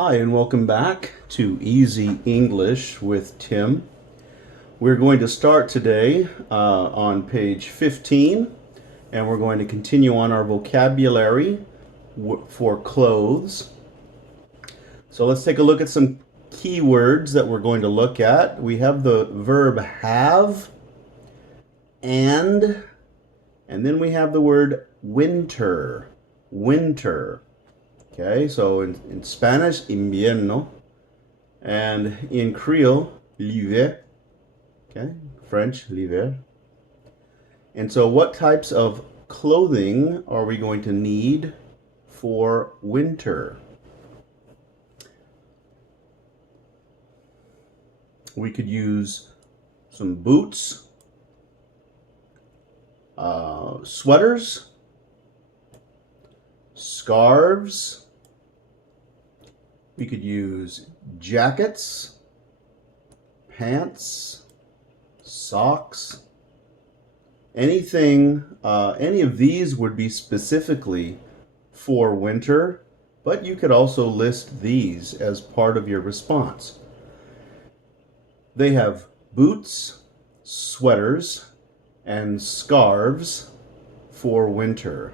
Hi, and welcome back to Easy English with Tim. We're going to start today on page 15, and we're going to continue on our vocabulary for clothes. So let's take a look at some keywords that we're going to look at. We have the verb have, and then we have the word winter. Winter. Okay, so in Spanish, invierno, and in Creole, l'hiver. Okay, French, l'hiver. And so what types of clothing are we going to need for winter? We could use some boots, sweaters, scarves. We could use jackets, pants, socks, anything, any of these would be specifically for winter, but you could also list these as part of your response. They have boots, sweaters, and scarves for winter.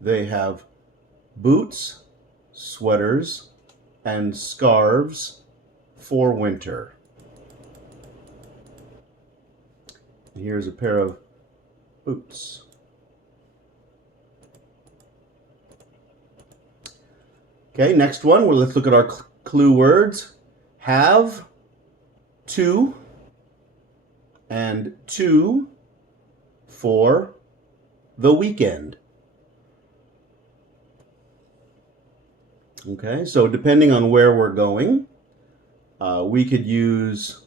They have boots, sweaters, and scarves for winter. Here's a pair of boots. Okay, next one, well, let's look at our clue words. Have, to, and to for the weekend. Okay, so depending on where we're going, we could use,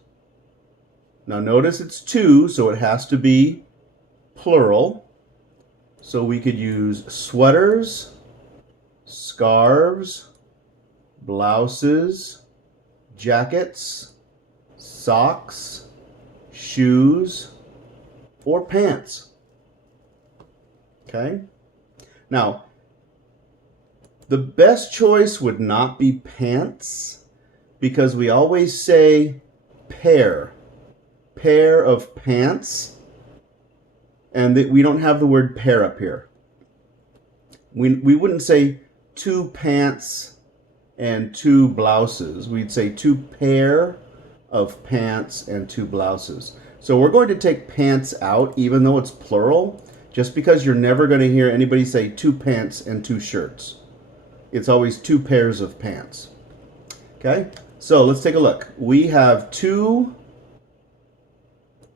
now notice it's to, so it has to be plural. So we could use sweaters, scarves, blouses, jackets, socks, shoes, or pants. Okay, now the best choice would not be pants, because we always say pair of pants, and we don't have the word pair up here. We wouldn't say two pants and two blouses. We'd say two pair of pants and two blouses. So we're going to take pants out, even though it's plural, just because you're never going to hear anybody say two pants and two shirts. It's always two pairs of pants. Okay, so let's take a look. We have two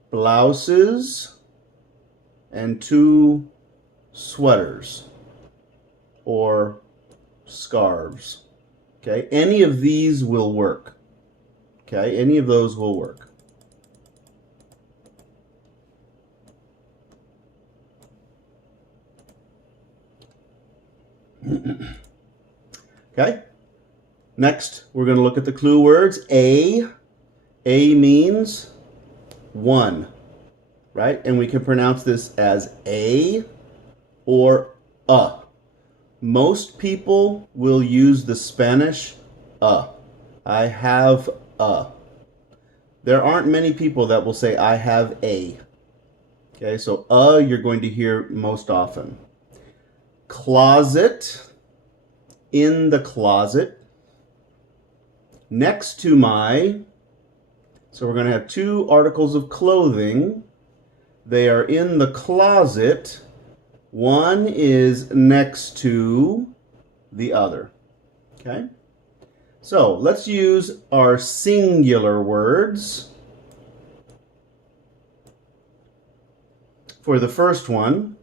blouses and two sweaters or scarves. Okay, any of these will work. Okay, any of those will work. Okay, next we're going to look at the clue words. A means one, right? And we can pronounce this as a or a. Most people will use the Spanish a. I have a. There aren't many people that will say I have a. Okay, so you're going to hear most often. Closet, in the closet, next to my. So we're going to have two articles of clothing. They are in the closet. One is next to the other. Okay? So let's use our singular words. For the first one.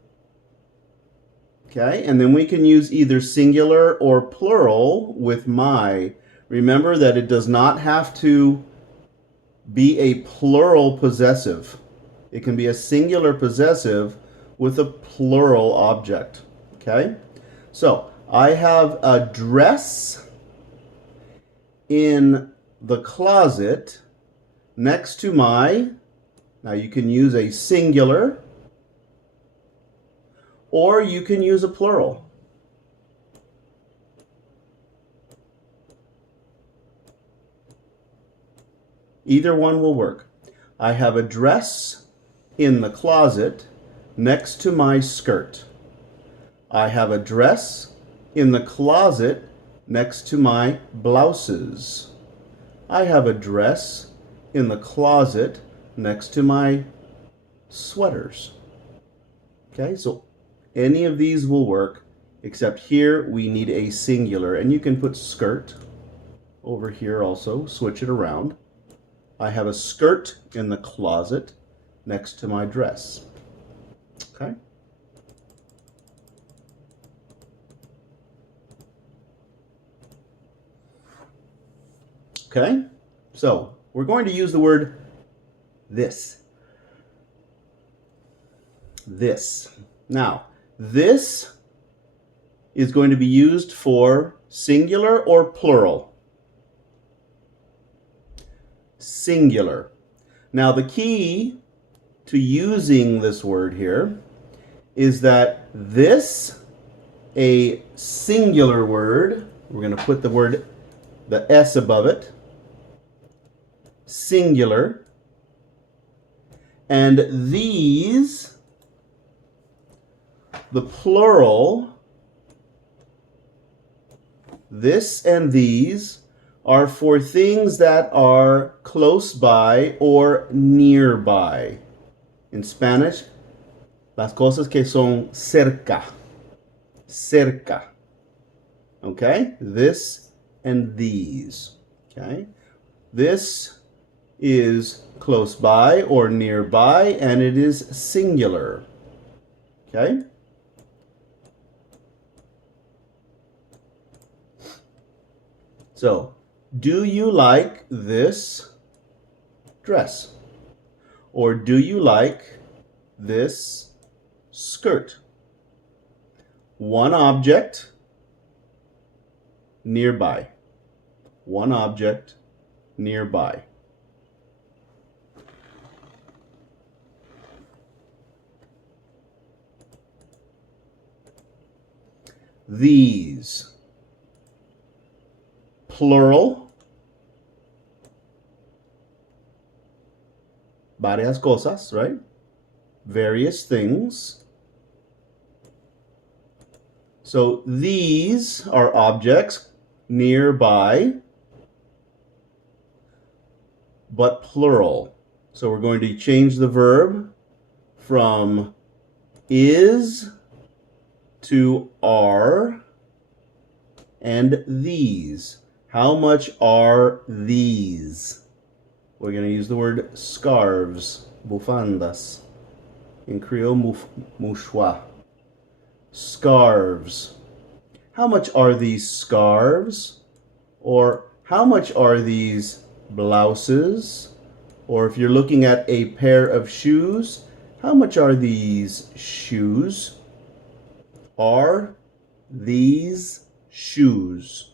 Okay, and then we can use either singular or plural with my. Remember that it does not have to be a plural possessive. It can be a singular possessive with a plural object. Okay, so I have a dress in the closet next to my. Now you can use a singular or you can use a plural. Either one will work. I have a dress in the closet next to my skirt. I have a dress in the closet next to my blouses. I have a dress in the closet next to my sweaters. Okay, so any of these will work, except here we need a singular, and you can put skirt over here also, switch it around. I have a skirt in the closet next to my dress. Okay? Okay? So, we're going to use the word this. This. Now, this is going to be used for singular or plural. Singular. Now, the key to using this word here is that this, a singular word, we're going to put the S above it, singular, and these, the plural, this and these, are for things that are close by or nearby. In Spanish, las cosas que son cerca. Cerca. Okay? This and these. Okay? This is close by or nearby, and it is singular. Okay? So, do you like this dress? Or do you like this skirt? One object nearby. One object nearby. These. Plural. Varias cosas, right? Various things. So these are objects nearby, but plural. So we're going to change the verb from is to are, and these. How much are these? We're going to use the word scarves, bufandas. In Creole, mouchoir. Scarves. How much are these scarves? Or how much are these blouses? Or if you're looking at a pair of shoes, how much are these shoes? Are these shoes?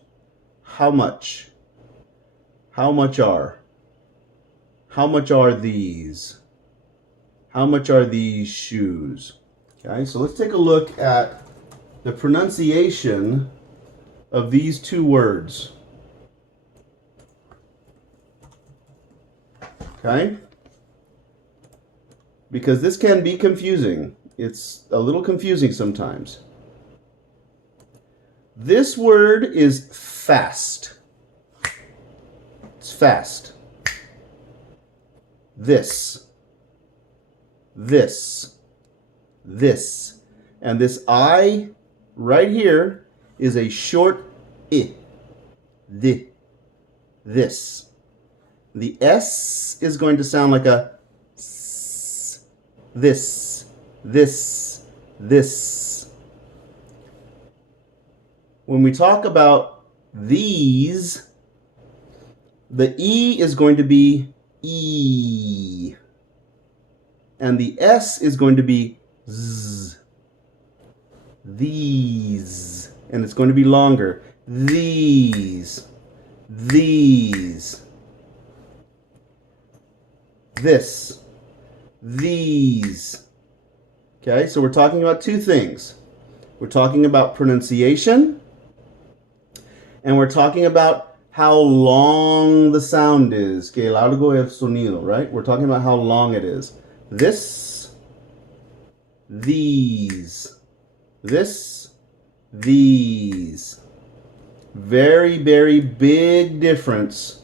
How much? How much are? How much are these? How much are these shoes? Okay, so let's take a look at the pronunciation of these two words. Okay? Because this can be confusing. It's a little confusing sometimes. This word is fast. It's fast. This. This. This. And this I right here is a short I. This. The S is going to sound like a S. This. This. This. When we talk about these, the E is going to be E. And the S is going to be Z. These. And it's going to be longer. These. These. This. These. Okay, so we're talking about two things. We're talking about pronunciation, and we're talking about how long the sound is. Que largo el sonido, right? We're talking about how long it is. This, these, this, these. Very, very big difference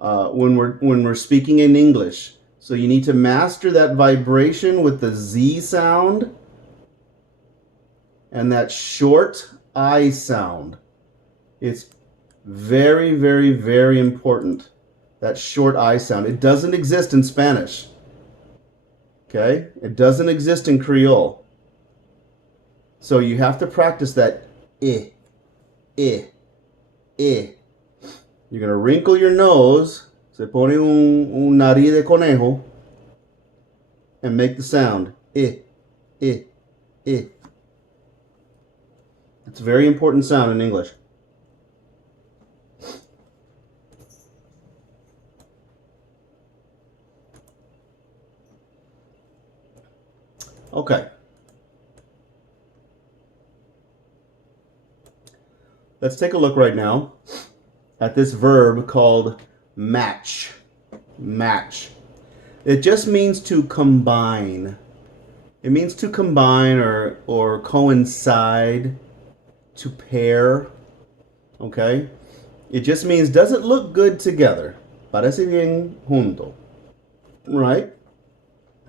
when we're speaking in English. So you need to master that vibration with the Z sound and that short I sound. It's very, very, very important. That short I sound. It doesn't exist in Spanish. Okay? It doesn't exist in Creole. So you have to practice that I. You're going to wrinkle your nose. Se pone un nariz de conejo. And make the sound. It's a very important sound in English. Okay. Let's take a look right now at this verb called match. Match. It just means to combine. It means to combine or coincide, to pair. Okay? It just means, does it look good together? Parece bien junto. Right?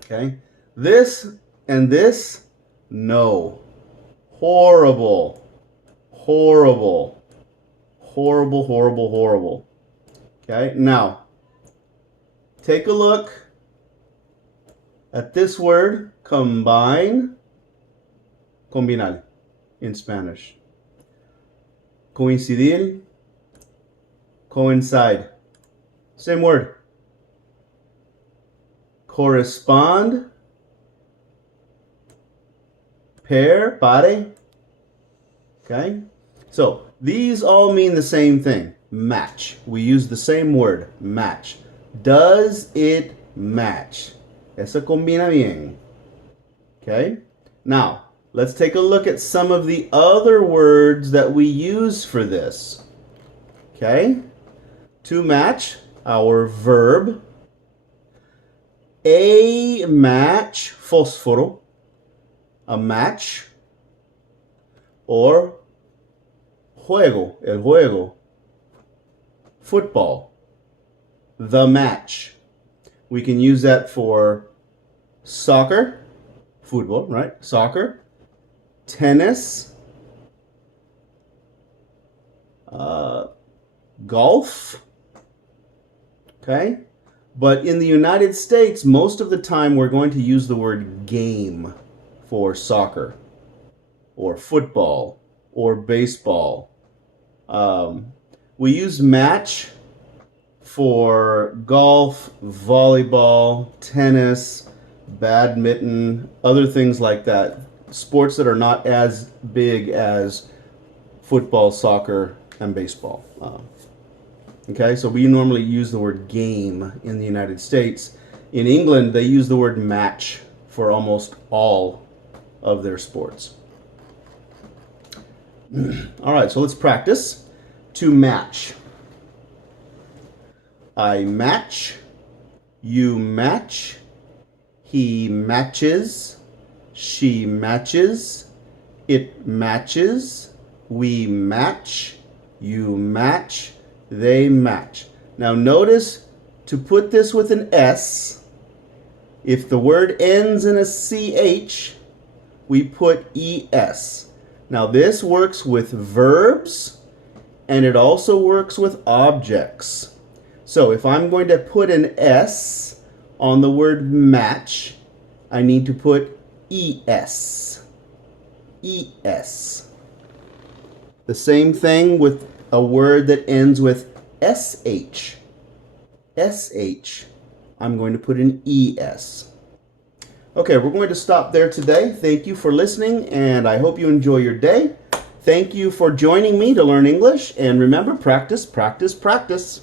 Okay? This and this, no. Horrible. Horrible. Horrible, horrible, horrible. Okay? Now, take a look at this word, combine, combinar in Spanish. Coincidir, coincide. Same word. Correspond, pair, pare. Okay? So, these all mean the same thing. Match. We use the same word, match. Does it match? Eso combina bien. Okay? Now, let's take a look at some of the other words that we use for this. Okay? To match, our verb. A match, fósforo. A match. Or juego, el juego. Football. The match. We can use that for soccer, football, right? Soccer, tennis, golf, okay? But in the United States, most of the time we're going to use the word game for soccer or football or baseball. We use match for golf, volleyball, tennis, badminton, other things like that. Sports that are not as big as football, soccer, and baseball. Okay, so we normally use the word game in the United States. In England, they use the word match for almost all of their sports. All right, so let's practice. To match. I match. You match. He matches. She matches. It matches. We match. You match. They match. Now notice, to put this with an S, if the word ends in a CH, we put ES. Now this works with verbs, and it also works with objects. So if I'm going to put an S on the word match, I need to put ES. ES. The same thing with a word that ends with SH. SH. I'm going to put an ES. Okay, we're going to stop there today. Thank you for listening, and I hope you enjoy your day. Thank you for joining me to learn English, and remember, practice, practice, practice.